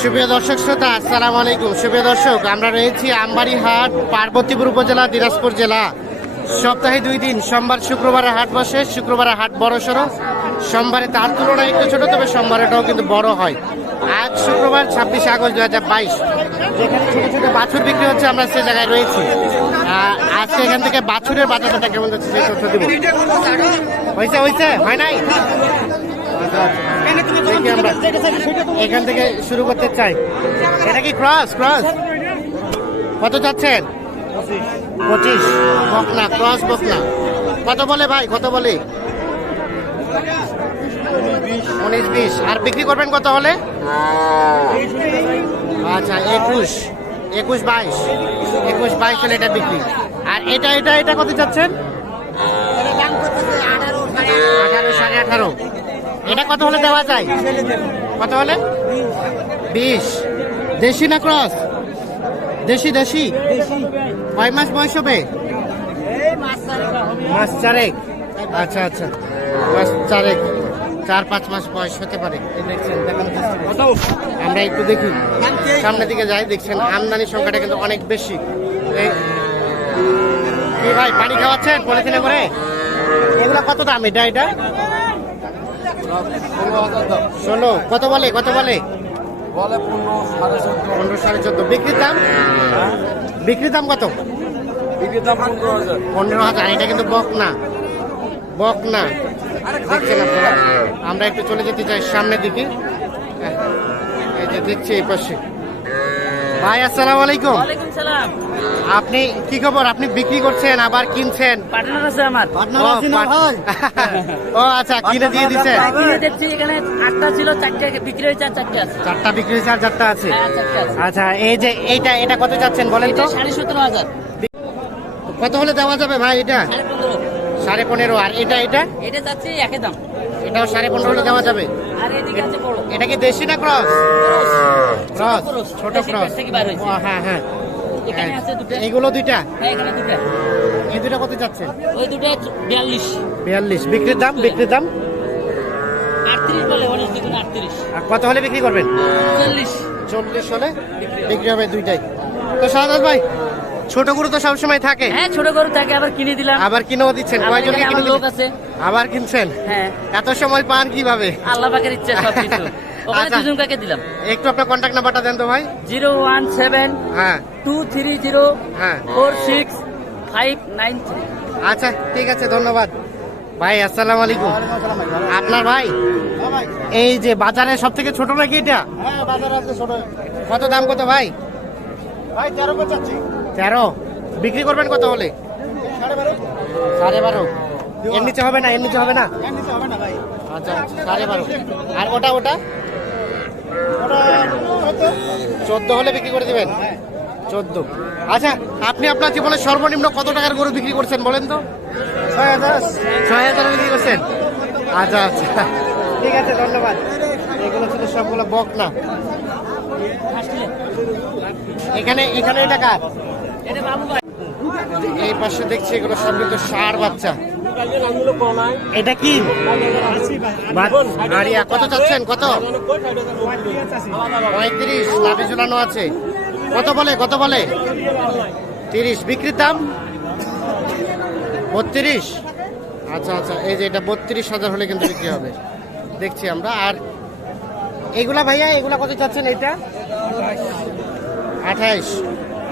সুপ্রিয় দর্শক শ্রোতা, আসসালামু আলাইকুম। সুপ্রিয় দর্শক, আমরা রয়েছি আমবাড়ি হাট পার্বতীপুর উপজেলা, দিনাজপুর জেলা। সপ্তাহে দুই দিন, সোমবার, শুক্রবারে হাট বসে, শুক্রবারে হাট বড় সড়ো। সোমবারে তার তুলনায় একটু ছোট, তবে সোমবারেটাও কিন্তু বড় হয়। আজ শুক্রবার, ছাব্বিশে আগস্ট দু হাজার বাইশ। যেখানে ছোটো ছোট বাছুর বিক্রি হচ্ছে, আমরা সে জায়গায় রয়েছি। আজকে এখান থেকে বাছুরের বাজারটা কেমন যাচ্ছে, সেই তথ্য দিব। হয়েছে হয়েছে, হয় নাই? এখান থেকে শুরু করতে চাই। এটা কি ক্রস ক্রস কত যাচ্ছেন? পঁচিশ। বকনা ক্রস বকনা। কত বলে ভাই? কত বলে? উনিশ বিশ। আর বিক্রি করবেন কত হলে? আচ্ছা একুশ। একুশ বাইশ। একুশ বাইশ হলে এটা বিক্রি। আর এটা এটা এটা কত যাচ্ছেন? আঠারো সাড়ে আঠারো। এটা কত হলে দেওয়া যায়? কত হলে? বিশ। দেশি না ক্রস? দেশি দেশি? কয় মাস বয়স হবে? মাস চারেক। আচ্ছা আচ্ছা। মাস চারেক। চার, পাঁচ মাস বয়স হতে পারে। আমরা একটু দেখি। সামনের দিকে যাই, দেখছেন আমদানির সংখ্যাটা কিন্তু অনেক বেশি। কি ভাই পানি খাওয়াচ্ছেন পলিথিনে করে? এগুলো কত দাম এটা এটা? শোনো কত বলে কত বলে? বলে পনেরো সাড়ে চোদ্দ। বিক্রির দাম? বিক্রির দাম কত? বিক্রির দাম পনেরো হাজার। পনেরো হাজার এটা কিন্তু বক না। বক না। দেখছেন আপনারা? আমরা একটু চলে যেতে চাই সামনের দিকে। এই যে দেখছি এই পাশে। ভাই আসসালামু আলাইকুম। ওয়ালাইকুম সালাম। আপনি কি খবর? আপনি বিক্রি করছেন আবার কিনছেন? পার্টনার আছে আমার। ও, পাট- ও আচ্ছা কিনে দিয়ে কিনে এখানে আটটা ছিল চারটে বিক্রি হয়েছে আর চারটে আছে। চারটা বিক্রি হয়েছে আর চারটা আছে? হ্যাঁ আছে। আচ্ছা এই যে এইটা এটা কত যাচ্ছেন বলেন তো? সাড়ে সতেরো হাজার। কত হলে দেওয়া যাবে ভাই এটা? সাড়ে পনেরো। আর এটা এটা? এটা যাচ্ছে একই দাম। এটাও সাড়ে পনেরো হলে দেওয়া যাবে? আর এদিকে আছে বড়। এটা কি দেশি না ক্রস? ক্রস। ছোট ক্রস। হ্যাঁ হ্যাঁ। এখানে আছে দুটো। এগুলো দুইটা? হ্যাঁ এখানে দুটো। এই দুটা কত যাচ্ছে? ওই দুটো বিয়াল্লিশ। বিয়াল্লিশ। বিক্রির দাম? বিক্রির দাম? আটত্রিশ বলে অনেক আর কত হলে বিক্রি করবেন? চল্লিশ। চল্লিশ হলে বিক্রি হবে দুইটাই। তো সাদাত ভাই ছোট গরু তো সবসময় থাকে। হ্যাঁ ছোট গরু থাকে আবার কিনে দিলাম। আবার কিনেও দিচ্ছেন। কয়জনকে কিনে লোক আছে। আবার কিনছেন? হ্যাঁ। এত সময় পান কীভাবে? আল্লাহ পাকের ইচ্ছা সব কিছু। ওখানে আচ্ছা। দুজন কাকে দিলাম? একটু আপনার কন্ট্যাক্ট নাম্বারটা দেন তো ভাই। জিরো ওয়ান সেভেন হ্যাঁ। টু থ্রি জিরো হ্যাঁ। Four six five nine three. আচ্ছা ঠিক আছে ধন্যবাদ। ভাই আসসালামু আলাইকুম। আপনার ভাই এই যে বাজারে সব থেকে ছোট নাকি এটা? হ্যাঁ বাজার আছে ছোট। কত দাম কত ভাই? ভাই তেরো। বিক্রি করবেন কত হলে? সাড়ে বারো। এর নিচে হবে না এর নিচে হবে না? এর হবে না ভাই। আচ্ছা আচ্ছা, সাড়ে বারো। আর ওটা ওটা? চোদ্দ? হলে বিক্রি করে দিবেন? চোদ্দ। আচ্ছা আপনি আপনার জীবনে সর্বনিম্ন কত টাকার গরু বিক্রি করছেন বলেন তো? ছয় হাজার। ছয় হাজার বিক্রি করছেন? আচ্ছা আচ্ছা। ঠিক আছে ধন্যবাদ। এগুলো শুধু সবগুলো বক না। এখানে এখানে এটা কার? এই পাশে দেখছি এগুলো সব কিন্তু সার বাচ্চা। এটা কি? আরিয়া কত চাচ্ছেন? কত? পঁয়ত্রিশ লাভে ঝুলানো আছে। কত বলে কত বলে? তিরিশ বিক্রির দাম? বত্রিশ? আচ্ছা আচ্ছা এই যে এটা বত্রিশ হাজার হলে কিন্তু বিক্রি হবে। দেখছি আমরা আর এগুলা ভাইয়া এগুলা কত চাচ্ছেন এটা আঠাইশ।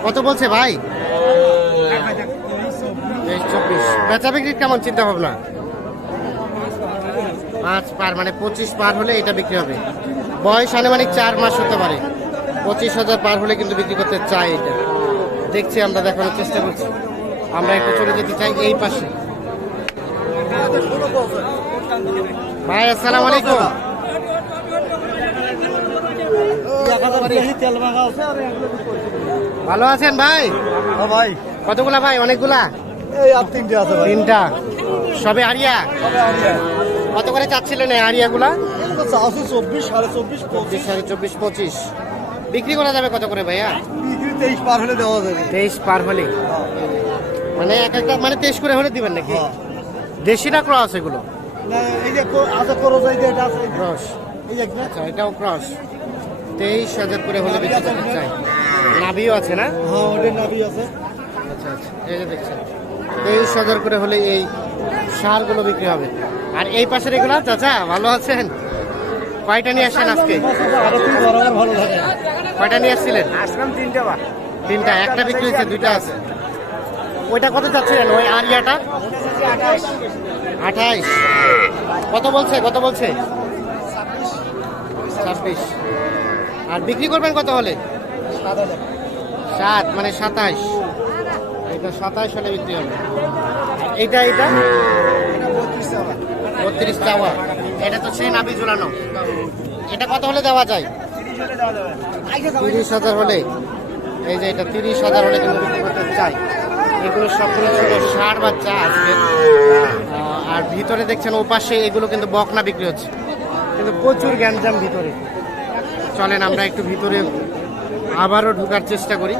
কত বলছে ভাই? চব্বিশ বেচা বিক্রির কেমন চিন্তা ভাবনা? পাঁচ পার মানে পঁচিশ পার হলে এটা বিক্রি হবে। বয়স আনুমানিক চার মাস হতে পারে। পঁচিশ হাজার পার হলে কিন্তু বিক্রি করতে চাই এটা। দেখছি আমরা দেখানোর চেষ্টা করছি। আমরা একটু চলে যেতে চাই এই পাশে। ভাই আসসালামু আলাইকুম। ভালো আছেন ভাই? ভাই। কতগুলা ভাই? অনেকগুলা? এই আর তিনটে আছে ভাই। তিনটা। সবে আরিয়া? কত করে চাচ্ছিলেন এই আরিয়াগুলা? আছে চব্বিশ সাড়ে চব্বিশ চব্বিশ সাড়ে চব্বিশ পঁচিশ। বিক্রি করা যাবে কত করে ভাইয়া? বিক্রি তেইশ পার হলে দেওয়া যাবে। তেইশ পার হলে? মানে এক একটা মানে তেইশ করে হলে দিবেন নাকি? দেশি না ক্রস এগুলো? আছে। ক্রস। আচ্ছা এটাও ক্রস। তেইশ হাজার করে হলে বিক্রি করতে চাই। নাভিও আছে না? হ্যাঁ ওদের নাবি আছে। আচ্ছা আচ্ছা এই যে দেখছেন। তেইশ হাজার করে হলে এই সারগুলো বিক্রি হবে। আর এই পাশের এগুলো চাচা ভালো আছেন? কয়টা নিয়ে আসছেন আজকে? আরও তুমি বরাবর ভালো থাকে কয়টা নিয়ে আসছিলেন? আসলাম তিনটে বার তিনটা একটা বিক্রি হয়েছে দুইটা আছে। ওইটা কত চাচ্ছিলেন? ওই আরিয়াটা? আঠাইশ। কত বলছে কত বলছে? ছাব্বিশ। আর বিক্রি করবেন কত হলে? সাত মানে সাতাইশ। এটা সাতাইশ হলে বিক্রি হবে। আর এইটা এইটা? বত্রিশ চাওয়া। এটা তো সেই নাবি ঝুলানো এটা কত হলে দেওয়া যায়? তিরিশ হাজার হলে। এই যে এটা তিরিশ হাজার হলে কিন্তু বিক্রি করতে চাই। এগুলো সবগুলো ছিল ষাট বাচ্চা আজকে। আর ভিতরে দেখছেন ওপাশে এগুলো কিন্তু বকনা বিক্রি হচ্ছে। কিন্তু প্রচুর গ্যাঞ্জাম ভিতরে। চলেন আমরা একটু ভিতরে আবারও ঢোকার চেষ্টা করি।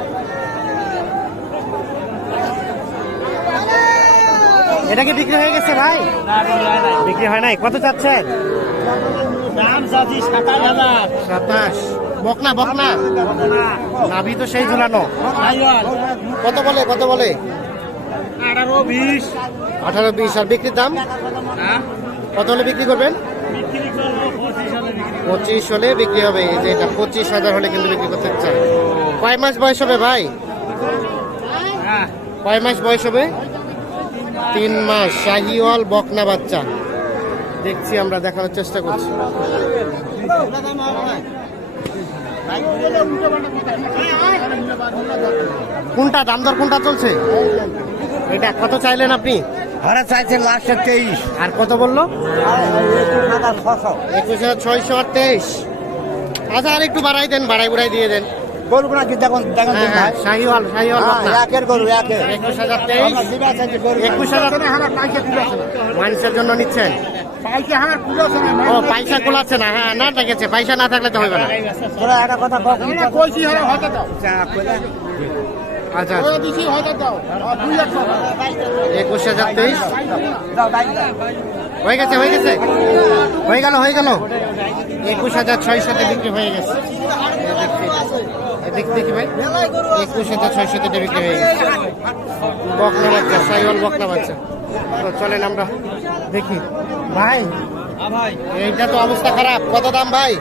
এটা কি বিক্রি হয়ে গেছে ভাই? বিক্রি হয় নাই। কত চাচ্ছেন? দাম চাচ্ছি সাতাশ হাজার। সাতাশ। বকনা বকনা? নাভি তো সেই ঝুলানো। কত বলে কত বলে? আঠারো বিশ। আঠারো বিশ। আর বিক্রির দাম? কত হলে বিক্রি করবেন? পঁচিশ হলে বিক্রি হবে। এই যে এটা পঁচিশ হাজার হলে কিন্তু বিক্রি করতে চাই কয় মাস বয়স হবে ভাই? কয় মাস বয়স হবে? তিন মাস শাহিওয়াল বকনা বাচ্চা। দেখছি আমরা দেখানোর চেষ্টা করছি। কোনটা? দাম দর কোনটা চলছে? এটা কত চাইলেন আপনি? ভাড়া চাইছে লাস্টে তেইশ। আর কত বলল? একুশ হাজার ছয়শো। আর তেইশ আচ্ছা আর একটু বাড়াই দেন বাড়াই বুড়াই দিয়ে দেন। গরু না কি দেখুন দেখুন হ্যাঁ হ্যাঁ শাহিওয়াল শাহিওয়াল বকনা একের গরু একের। একুশ হাজার তেইশ একুশ হাজার মানুষের জন্য নিচ্ছেন। ও পয়সা কুলাচ্ছে না হ্যাঁ না দেখেছে পয়সা না থাকলে তো হবে না। তোরা একটা কথা কখন আচ্ছা আচ্ছা। একুশ হাজার তেইশ। হয়ে গেছে হয়ে গেছে। হয়ে গেল হয়ে গেল। একুশ হাজার ছয়শতে বিক্রি হয়ে গেছে। দেখতে দেখি ভাই? একুশ হাজার ছয়শতে বিক্রি হয়ে গেছে। বকনা বাচ্চা, সাইওয়াল বকনা বাচ্চা। তো চলেন আমরা দেখি। ভাই, এইটা তো অবস্থা খারাপ। কত দাম ভাই?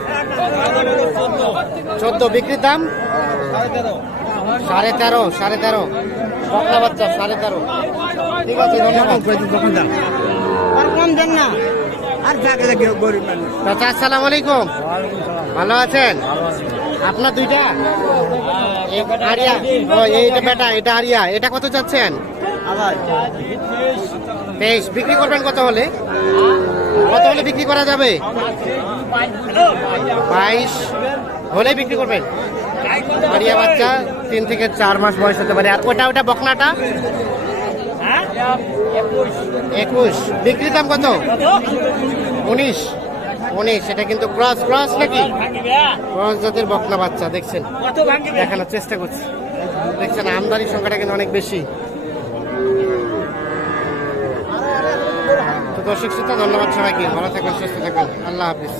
চোদ্দ। বিক্রির দাম? সাড়ে তেরো সাড়ে তেরো। বকনা বাচ্চা, সাড়ে তেরো। ঠিক আছে, ধন্যবাদ। আর কম দেন না আর আলাইকুম। ভালো আছেন? আপনার দুইটা? আরিয়া বেটা, এটা আরিয়া। এটা কত চাচ্ছেন? বিক্রি করবেন কত হলে? কত হলে বিক্রি করা যাবে? বাইশ। বিক্রি করবেন? আরিয়া বাচ্চা, তিন থেকে চার মাস বয়স হতে পারে। ওটা ওটা বকনাটা? একুশ। বিক্রির দাম কত? উনিশ। উনিশ এটা কিন্তু ক্রস ক্রস নাকি? ক্রস জাতের বকনা বাচ্চা দেখছেন? দেখানোর চেষ্টা করছি। দেখছেন আমদানির সংখ্যাটা কিন্তু অনেক বেশি। তো দর্শক শ্রোতা ধন্যবাদ সবাইকে। ভালো থাকবেন সুস্থ থাকবেন। আল্লাহ হাফিজ।